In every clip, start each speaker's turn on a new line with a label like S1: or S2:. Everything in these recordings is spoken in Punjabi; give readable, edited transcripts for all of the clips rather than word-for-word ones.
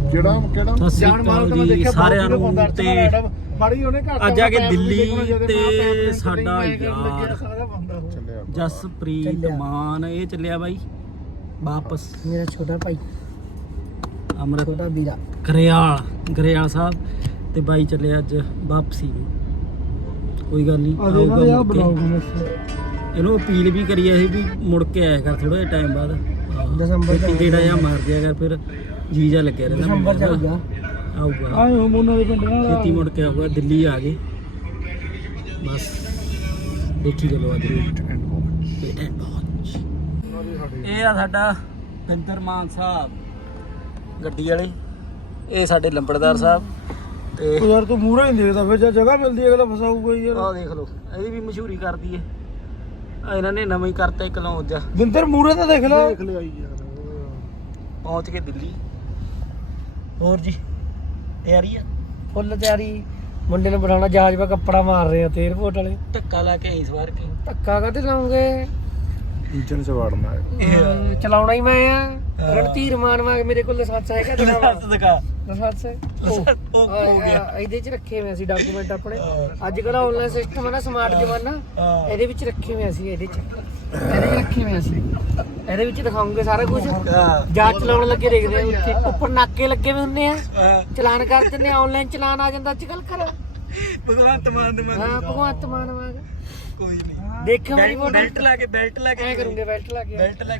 S1: ਕਿਹੜਾ
S2: ਜਾਨ ਮਾਲ ਤਾਂ ਮੈਂ ਦੇਖਿਆ ਸਾਰਿਆਂ ਨੂੰ ਤੇ
S1: ਮਾੜੀ ਉਹਨੇ ਘੱਟ
S2: ਅੱਜ ਆ ਕੇ ਦਿੱਲੀ ਤੇ ਸਾਡਾ ਯਾਰ ਜਸਪ੍ਰੀਤ ਮਾਨ ਇਹ ਚੱਲਿਆ ਬਾਈ ਵਾਪਸ।
S3: ਮੇਰਾ ਛੋਟਾ ਭਾਈ
S2: ਅਮਰਤ
S3: ਛੋਟਾ ਵੀਰਾ
S2: ਗਰੇਵਾਲ ਸਾਹਿਬ ਤੇ ਬਾਈ ਚੱਲੇ ਅੱਜ ਵਾਪਸੀ। ਕੋਈ ਗੱਲ ਨਹੀਂ ਆਊਗਾ ਮੁੜ ਕੇ। ਇਹਨੂੰ ਅਪੀਲ ਵੀ ਕਰੀ ਸੀ ਵੀ ਮੁੜ ਕੇ ਆਇਆ ਕਰ ਥੋੜਾ ਜਿਹਾ ਟਾਈਮ ਬਾਅਦ
S3: ਦਸੰਬਰ
S2: ਚ ਗੇੜਾ ਜਾਂ ਮਾਰ ਦਿਆ ਕਰ ਫਿਰ ਜੀ ਜਾ ਲੱਗਿਆ ਰਹਿੰਦਾ।
S3: ਦਸੰਬਰ ਚ ਆਊਗਾ
S2: ਆਏ ਉਹਨਾਂ ਦੇ ਪਿੰਡ ਨਾਲ ਛੇਤੀ ਮੁੜ ਕੇ ਆਊਗਾ। ਦਿੱਲੀ ਆ ਗਏ ਬਸ ਦੇਖੀ ਚਲੋ ਅੱਜ ਇਹ ਆ ਸਾਡਾ ਬਿੰਦਰ ਮਾਨ ਸਾਹਿਬ ਗੱਡੀ ਵਾਲੇ, ਇਹ ਸਾਡੇ ਲੰਬੜਦਾਰ ਸਾਹਿਬ ਤੇ
S3: ਯਾਰ ਤੂੰ ਮੂਹਰੇ ਹੀ ਦੇਖਦਾ ਫਿਰ ਜੇ ਜਗ੍ਹਾ ਮਿਲਦੀ ਅਗਲਾ ਫਸਾਊਗਾ ਯਾਰ।
S2: ਆਹ ਦੇਖ ਲਓ ਇਹਦੀ ਵੀ ਮਸ਼ਹੂਰੀ ਕਰਦੀ ਏ। ਇਹਨਾਂ ਨੇ ਨਵਾਂ ਹੀ ਕਰਤਾ ਇੱਕ ਲੌਂਜ ਆ।
S3: ਬਿੰਦਰ ਮੂਹਰੇ ਤਾਂ ਦੇਖ ਲੈ
S2: ਪਹੁੰਚ ਕੇ ਦਿੱਲੀ। ਹੋਰ ਜੀ ਤਿਆਰੀ ਆ
S3: ਫੁੱਲ ਤਿਆਰੀ। ਮੁੰਡੇ ਨੂੰ ਬਣਾਉਣਾ ਜਹਾਜ਼ 'ਤੇ ਕੱਪੜਾ ਮਾਰ ਰਹੇ ਆ ਤੇ 에어ਪੋਰਟ ਵਾਲੇ
S2: ਧੱਕਾ ਲਾ ਕੇ ਆਈ ਸਵਾਰ ਕੇ।
S3: ਧੱਕਾ ਕਾਹਤੇ ਲਾਉਂਗੇ?
S1: ਇੰਜਨ ਚ ਵਾੜਨਾ ਹੈ
S3: ਚਲਾਉਣਾ ਹੀ ਮੈਂ ਆ। ਰਣਧੀਰ ਮਾਨ ਵਾਂਗ ਮੇਰੇ ਕੋਲ ਲਾਇਸੈਂਸ ਹੈਗਾ
S2: ਦਿਖਾ
S3: ਲਾਇਸੈਂਸ
S2: ਉਹ ਹੋ ਗਿਆ।
S3: ਇਹਦੇ 'ਚ ਰੱਖੇ ਹੋਏ ਅਸੀਂ ਡਾਕੂਮੈਂਟ ਆਪਣੇ। ਅੱਜ ਕੱਲ੍ਹ ਆਨਲਾਈਨ ਸਿਸਟਮ ਹੈ ਨਾ, ਸਮਾਰਟ ਜ਼ਮਾਨਾ, ਇਹਦੇ ਵਿੱਚ ਰੱਖੇ ਹੋਏ ਅਸੀਂ। ਇਹਦੇ 'ਚ ਰੱਖੇ ਹੋਏ ਅਸੀਂ। ਇਹਦੇ ਵਿੱਚ ਦਿਖਾਉਂਗੇ ਸਾਰਾ ਕੁਝ। ਜਾਂਚ ਚਲਾਉਣ ਲੱਗੇ ਦੇਖਦੇ ਆ ਉੱਥੇ ਉੱਪਰ ਨਾਕੇ ਲੱਗੇ ਹੋਏ ਹੁੰਦੇ ਆ, ਚਲਾਨ ਕਰ ਦਿੰਦੇ। ਆਨਲਾਈਨ ਚਲਾਨ ਆ ਜਾਂਦਾ ਅੱਜ ਕੱਲ੍ਹ ਘਰ।
S2: ਭਗਵੰਤ ਮਾਨ
S3: ਹਾਂ ਭਗਵੰਤ ਮਾਨ ਵਾਂਗ।
S2: ਕੋਈ ਨਹੀਂ
S3: ਦੇਖਿਓ ਮੇਰੀ ਫੋਟੋ।
S2: ਬੈਲਟ ਲਾ ਕੇ
S3: ਐ ਕਰੂੰਗੇ ਬੈਲਟ ਲਾ ਕੇ
S2: ਚਲਾ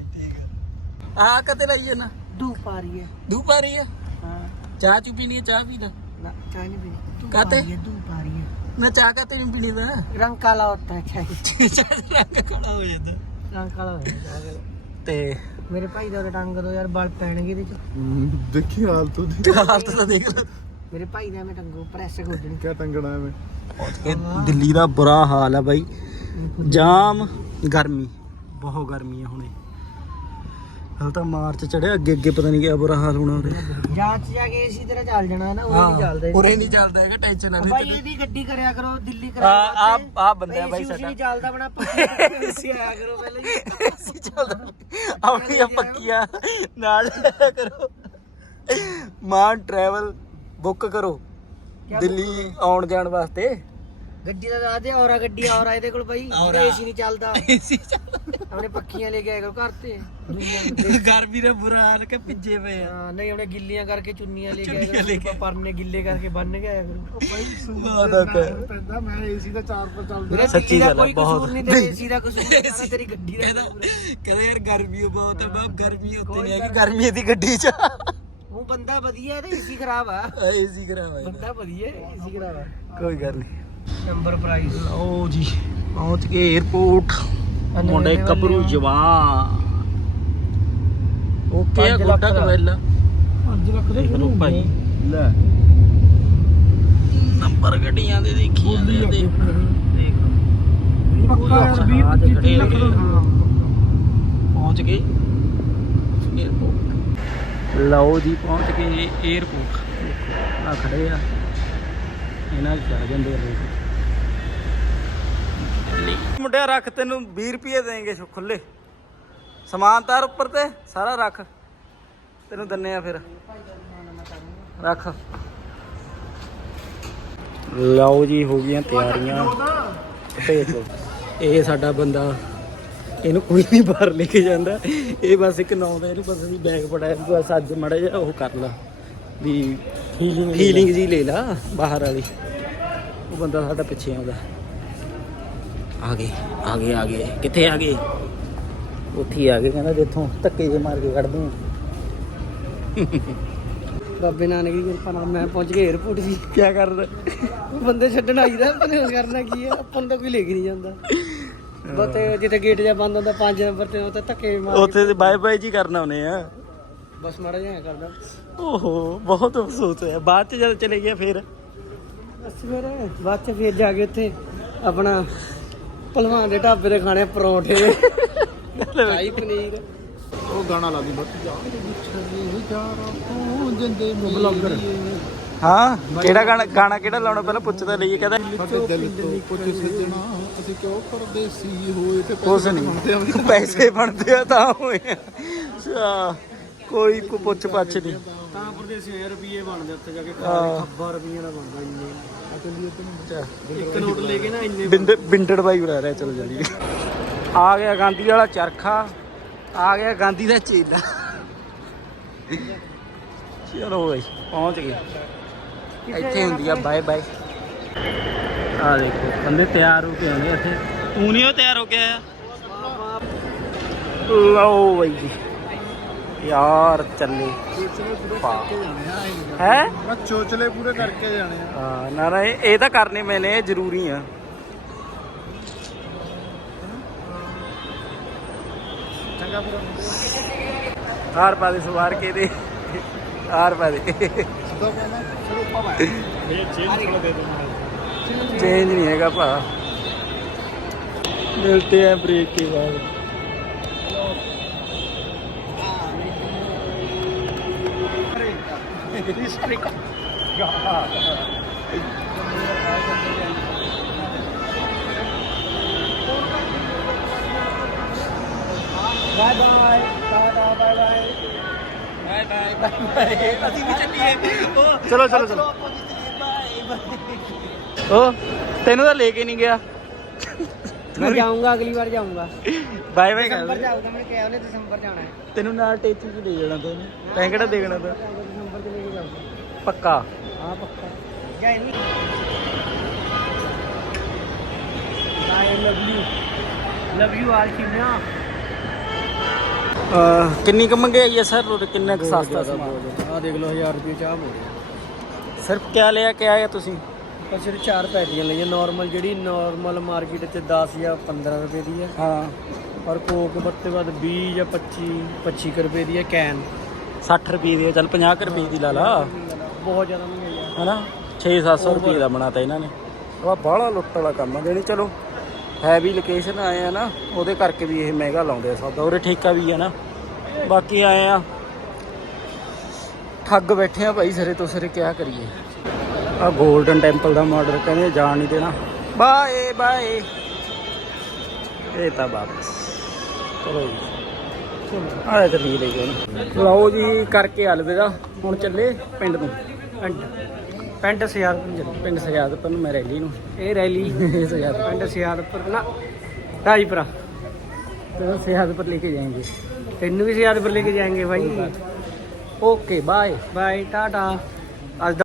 S2: ਠੀਕ ਆ। ਕਦੇ ਲਾਈਏ ਨਾ
S3: ਧੂਪ ਆ ਰਹੀ ਹੈ।
S2: ਧੂਪ ਆ ਰਹੀ ਹੈ।
S3: ਹਾਂ
S2: ਚਾਹ ਚੂ ਪੀਣੀ ਹੈ? ਚਾਹ ਪੀ ਲਾ।
S3: ਨਾ ਚਾਹ ਨਹੀਂ ਪੀਣੀ।
S2: ਕਾਤੇ?
S3: ਧੂਪ ਆ ਰਹੀ ਹੈ।
S2: ਨਾ ਚਾਹ ਕਾਤੇ ਨਹੀਂ ਪੀਣੀ ਦਾ
S3: ਰੰਗ ਕਾਲਾ ਹੁੰਦਾ ਹੈ ਚਾਹ।
S2: ਚਾਹ ਦਾ ਰੰਗ ਕਾਲਾ ਹੋ ਜਾਂਦਾ।
S3: ਰੰਗ ਕਾਲਾ ਹੋ ਜਾਂਦਾ
S2: ਤੇ
S3: ਮੇਰੇ ਭਾਈ ਦਾ ਟੰਗ ਦੋ ਯਾਰ, ਬਲ ਪੈਣਗੇ ਇਹਦੇ 'ਚ।
S1: ਦੇਖੀ ਹਾਲਤ ਉਹਦੀ।
S2: ਹਾਲਤ ਤਾਂ ਦੇਖ ਲੈ।
S3: ਮੇਰੇ ਭਾਈ ਦਾ ਮੈਂ ਟੰਗੋ ਪ੍ਰੈਸ ਖੋਦਣੀ।
S1: ਕਿਆ ਟੰਗਣਾ ਐਵੇਂ।
S2: ਇਹ ਦਿੱਲੀ ਦਾ ਬੁਰਾ ਹਾਲ ਹੈ ਬਾਈ। ਜਾਮ ਗਰਮੀ ਬਹੁਤ ਗਰਮੀ ਹੈ ਹੁਣੇ। ਹਲ ਤਾਂ ਮਾਰਚ ਚੜਿਆ, ਅੱਗੇ ਪਤਾ ਨਹੀਂ ਕਿਆ ਬੁਰਾ ਹਾਲ ਹੋਣਾ ਉਰੇ।
S3: ਜਾਂਚ ਜਾ ਕੇ ਇਸੀ ਤਰ੍ਹਾਂ ਚੱਲ ਜਾਣਾ ਨਾ। ਉਹ ਨਹੀਂ ਚੱਲਦਾ
S2: ਉਰੇ ਨਹੀਂ ਚੱਲਦਾ ਹੈਗਾ, ਟੈਨਸ਼ਨ ਨਾ ਲੈ।
S3: ਭਾਈ ਇਹਦੀ ਗੱਡੀ ਕਰਿਆ ਕਰੋ ਦਿੱਲੀ ਕਰਾ।
S2: ਆ ਬੰਦਾ ਹੈ ਬਾਈ ਸਾਡਾ।
S3: ਨਹੀਂ ਚੱਲਦਾ ਬਣਾ ਪੱਕੀ ਆਇਆ ਕਰੋ ਪਹਿਲਾਂ ਜੀ।
S2: ਅਸੀਂ ਚੱਲਦਾ ਆਪਣੀਆਂ ਪੱਕੀਆਂ ਨਾਲ ਕਰੋ। ਮਾਨ ਟਰੈਵਲ ਬੁੱਕ ਕਰੋ ਦਿੱਲੀ ਆਉਣ ਜਾਣ ਵਾਸਤੇ।
S3: ਗੱਡੀ ਦਾ ਦੱਸ ਦੇ। ਔਰਾ ਗੱਡੀ ਔਰਾ ਇਹਦੇ ਕੋਲ ਭਾਈ। ਏਸੀ ਨਹੀਂ ਚੱਲਦਾ।
S2: ਏਸੀ ਚੱਲਦਾ।
S3: ਆਪਣੇ ਪੱਖੀਆਂ ਲੈ ਕੇ ਆਇਆ ਕਰੋ ਘਰ ਤੇ।
S2: ਗਰਮੀ ਦਾ ਬੁਰਾ ਹਾਲ ਕਿ ਭਿੱਜੇ ਪਏ ਆ।
S3: ਹਾਂ ਨਹੀਂ ਉਹਨੇ ਗਿੱਲੀਆਂ ਕਰਕੇ ਚੁੰਨੀਆਂ ਲੈ ਕੇ ਆਇਆ ਕਰੋ। ਪਰਨੇ ਗਿੱਲੇ ਕਰਕੇ ਬੰਨ ਕੇ ਆਇਆ ਕਰੋ।
S1: ਪੈਂਦਾ ਮੈਂ ਏਸੀ ਦਾ 4 ਪਰ ਚੱਲਦਾ।
S2: ਸੱਚੀ ਗੱਲ ਹੈ ਬਹੁਤ।
S3: ਨਹੀਂ ਤੇ ਏਸੀ ਦਾ ਕਸੂਰ ਨਹੀਂ, ਤੇਰੀ ਗੱਡੀ ਦਾ।
S2: ਕਹਿੰਦਾ ਯਾਰ ਗਰਮੀ ਬਹੁਤ ਆ। ਬਾਪ ਗਰਮੀ ਉੱਤੇ ਨਹੀਂ ਹੈ ਕਿ ਗਰਮੀ ਦੀ ਗੱਡੀ 'ਚ।
S3: ਉਹ ਬੰਦਾ ਵਧੀਆ ਤੇ ਏਸੀ ਖਰਾਬ ਆ।
S2: ਏਸੀ ਖਰਾਬ ਹੈ।
S3: ਬੰਦਾ ਵਧੀਆ ਏਸੀ ਖਰਾਬ ਆ।
S2: ਕੋਈ ਗੱਲ ਨਹੀਂ।
S3: ਨੰਬਰ ਪ੍ਰਾਈਸ
S2: ਲਓ ਜੀ ਪਹੁੰਚ ਗਏ 에어ਪੋਰਟ। ਮੁੰਡੇ ਕਬਰੂ ਜਵਾਨ ਓਕੇ ਆ। ਗੋਡਾ ਕਵੈਲਾ
S3: 5 ਲੱਖ ਦੇ
S2: ਦੇਖ ਲਓ ਭਾਈ। ਲੈ ਨੰਬਰ ਗੱਡੀਆਂ ਦੇ ਦੇਖੀ ਜਾਂਦੇ ਆ। ਦੇਖ
S3: ਪੱਕਾ 20-25 ਲੱਖ ਦਾ।
S2: ਪਹੁੰਚ ਗਏ 에어ਪੋਰਟ। ਲਓ ਜੀ ਪਹੁੰਚ ਗਏ 에어ਪੋਰਟ। ਆ ਖੜੇ ਆ ਇਹਨਾਂ ਚੜ ਜਾਂਦੇ ਆ ਲੋਕ। ਮੁੰਡਿਆ ਰੱਖ, ਤੈਨੂੰ 20 ਰੁਪਏ ਦੇਂਗੇ ਖੁੱਲੇ। ਸਮਾਨ ਤਾਰ ਉੱਪਰ ਤੇ ਸਾਰਾ ਰੱਖ, ਤੈਨੂੰ ਦੰਨੇ ਆ ਫਿਰ। ਰੱਖ। ਲਓ ਜੀ ਹੋ ਗਈਆਂ ਤਿਆਰੀਆਂ। ਭੇਜ ਲਓ। ਇਹ ਸਾਡਾ ਬੰਦਾ, ਇਹਨੂੰ ਕੋਈ ਨਹੀਂ ਬਾਹਰ ਲੈ ਕੇ ਜਾਂਦਾ। ਇਹ ਬਸ ਇੱਕ ਨੌਂ ਦਾ ਇਹਨੂੰ ਬਸ ਵੀ ਬੈਗ ਫੜਾਇਆ ਬਸ ਅੱਜ ਮਾੜਾ ਜਿਹਾ ਉਹ ਕਰ ਲਾ ਵੀ ਫੀਲਿੰਗ ਜੀ ਲੈ ਲਾ ਬਾਹਰ ਵਾਲੀ। ਉਹ ਬੰਦਾ ਸਾਡਾ ਪਿੱਛੇ ਆਉਂਦਾ। ਆ ਗਏ ਕਿੱਥੇ ਆ ਗਏ? ਉੱਥੇ ਹੀ ਆ ਗਏ। ਕਹਿੰਦਾ ਜਿੱਥੋਂ ਧੱਕੇ ਜੇ ਮਾਰ ਕੇ ਕੱਢ ਦੂੰ।
S3: ਬਾਬੇ ਨਾਨਕ ਦੀ ਕਿਰਪਾ ਨਾਲ ਮੈਂ ਪਹੁੰਚ ਗਿਆ 에어ਪੋਰਟ ਜੀ।
S2: ਕੀ ਕਰਦਾ?
S3: ਬੰਦੇ ਛੱਡਣ ਆਈਦਾ। ਪਤਾ ਕਰਨਾ ਕੀ ਆ, ਆਪਾਂ ਨੂੰ ਤਾਂ ਕੋਈ ਲੈ ਕੇ ਨਹੀਂ ਜਾਂਦਾ। ਬਸ ਜਿੱਥੇ ਗੇਟ ਜਾ ਬੰਦ ਹੁੰਦਾ 5 ਨੰਬਰ ਤੇ ਉੱਥੇ ਧੱਕੇ ਮਾਰ
S2: ਉੱਥੇ ਤੇ ਬਾਏ ਬਾਏ ਜੀ ਕਰਨਾ ਉਹਨੇ ਆ।
S3: ਬਸ ਮਾੜਾ ਜਿਹਾ ਕਰਦਾ।
S2: ਓਹੋ ਬਹੁਤ ਅਫਸੋਸ ਹੋਇਆ। ਬਾਅਦ ਚ ਜਦ ਚਲੇ ਗਿਆ ਫਿਰ
S3: ਅਸੀਂ ਫਿਰ ਬਾਅਦ ਚ ਫਿਰ ਜਾ ਕੇ ਉੱਥੇ ਆਪਣਾ ਭਲਵਾਨ ਦੇ ਢਾਬੇ ਤੇ ਖਾਣੇ ਪਰੌਂਠੇ ਸ਼ਾਹੀ ਪਨੀਰ।
S1: ਉਹ ਗਾਣਾ ਲਾ ਦੀ ਬਸ ਬਲੌਗਰ।
S2: ਹਾਂ ਕਿਹੜਾ ਗਾਣਾ ਕਿਹੜਾ ਲਾਉਣਾ ਪਹਿਲਾਂ ਪੁੱਛਦਾ ਲਈਏ। ਕਹਿੰਦਾ
S1: ਸਾਡੇ ਦਿਲ ਤੋਂ ਕੁਝ ਸੱਜਣਾ ਅਸੀਂ ਕਿਉਂ ਪਰਦੇਸੀ ਹੋਏ ਤੇ
S2: ਕੁਛ ਨਹੀਂ ਪੈਸੇ ਬਣਦੇ ਆ ਤਾਂ ਹੋਏ ਆ। ਅੱਛਾ ਕੋਈ ਪੁੱਛ ਪੱਛ ਨਹੀਂ।
S3: ਦੇ 1000 ਰੁਪਏ ਬਣਦੇ ਉੱਥੇ ਜਾ ਕੇ
S2: ਹਾਂ।
S3: ਖੱਬਾ ਰੁਪਈਆ ਦਾ ਬਣਦਾ ਇੰਨੇ
S2: ਅੱਛਾ
S3: ਇੱਕ ਨੋਟ ਲੈ ਕੇ ਨਾ ਇੰਨੇ
S2: ਬਿੰਡੜ ਬਾਈ ਬਣਾ ਰਿਹਾ। ਚਲੋ ਜਲਦੀ ਆ ਗਿਆ ਗਾਂਧੀ ਵਾਲਾ ਚਰਖਾ, ਆ ਗਿਆ ਗਾਂਧੀ ਦਾ ਚੇਲਾ। ਚਲੋ ਬਈ ਪਹੁੰਚ ਗਏ। ਇੱਥੇ ਹੁੰਦੀ ਆ ਬਾਏ ਬਾਏ। ਆ ਦੇਖੋ ਬੰਦੇ ਤਿਆਰ ਹੋ ਕੇ ਆਉਂਦੇ ਇੱਥੇ। ਤੂੰ ਨਹੀਂ ਉਹ ਤਿਆਰ ਹੋ ਕੇ ਆਇਆ? ਲਓ ਬਈ ਜੀ ਯਾਰ ਚੱਲੇ ਹੈ।
S1: ਮੈਂ ਚੋਚਲੇ ਪੂਰੇ ਕਰਕੇ ਜਾਣੇ ਆ।
S2: ਹਾਂ ਨਾ ਨਾ ਇਹ ਤਾਂ ਕਰਨੇ ਮੈਨੇ ਜ਼ਰੂਰੀ ਆ।
S1: ਚੰਗਾ ਫਿਰ
S2: ਹਾਰ ਪਾ ਦੇ ਸਵਾਰ ਕੇ ਦੇ, ਹਾਰ ਪਾ ਦੇ।
S1: ਸਿੱਧਾ ਪਾਣਾ ਫਿਰ ਉੱਪਾ ਪਾਇਆ ਇਹ ਚੇਂਜ ਥੋੜਾ ਦੇ ਦੇਣਾ।
S2: चेंज नहीं है भा। मिलते हैं ब्रेक के बाद।
S3: Bye bye tata bye bye bye bye ਅਸੀਂ ਵੀ ਚੱਲੀਏ।
S2: चलो चलो चलो। ओ तेनू तो लेके नहीं गया।
S3: मैं जाऊंगा अगली बार जाऊंगा।
S2: बाय बाय कर
S3: दिसंबर जाऊंगा मैं क्या बोले दिसंबर जाना है।
S2: तेनू नाल टेची च ले जाना तेनू। तैं केड़ा देखना था
S3: दिसंबर के लेके जाऊंगा
S2: पक्का।
S3: हां पक्का। जय हिंद। I love you all Chinna.
S2: किन्नी क मंगाई है सर और किन्ना क सस्ता समान?
S3: आ देख लो 1000 रुपये चाह हो गया।
S2: सिर्फ क्या लिया क्या आया तुसी?
S3: पर सिर्फ 4 पैटियां ਲਈ नॉर्मल ਜਿਹੜੀ नॉर्मल मार्केट ਚ 10 ਜਾਂ 15 ਰੁਪਏ ਦੀ ਹੈ।
S2: हाँ
S3: और कोक ਬੱਤੇ ਬਾਅਦ 20 ਜਾਂ 25 ਰੁਪਏ ਦੀ ਹੈ ਕੈਨ।
S2: 60 रुपये दी है, चल 50 रुपये दी ला ला
S3: ਬਹੁਤ ਜ਼ਿਆਦਾ ਮਹਿੰਗਾਈ ਹੈ।
S2: है ना। 600-700 रुपये का बनाता इन्हों ने। वह बाहला लुट वाला काम है देनी। चलो है भी लोकेशन आए हैं ना, वो करके भी ये महंगा लाते हैं सौदा। और ठेका भी है ना। बाकी आए हैं ठग बैठे हैं भाई सिरे तो सिरे। क्या करिए। आ गोल्डन टैंपल का मॉडल कहने जान नहीं देना। बाय बाय ये तो वापस। चलो जी आ चलिए लेके। लो जी करके अलविदा। हुण चले पिंड नूं।
S3: ਪਿੰਡ ਸਿਆਦਪੁਰ
S2: पिंड सजादपुर नूं मैं रैली नूं।
S3: ਇਹ ਰੈਲੀ
S2: सजादपुर
S3: ਪਿੰਡ ਸਿਆਦਪੁਰ ਨਾ ਰਾਜਪੁਰਾ।
S2: तो सजादपुर लेके जाएंगे।
S3: ਤੈਨੂੰ ਵੀ ਸਿਆਦਪੁਰ ਲੈ ਕੇ ਜਾएंगे भाई।
S2: Okay bye
S3: bye tata. ਅੱਜ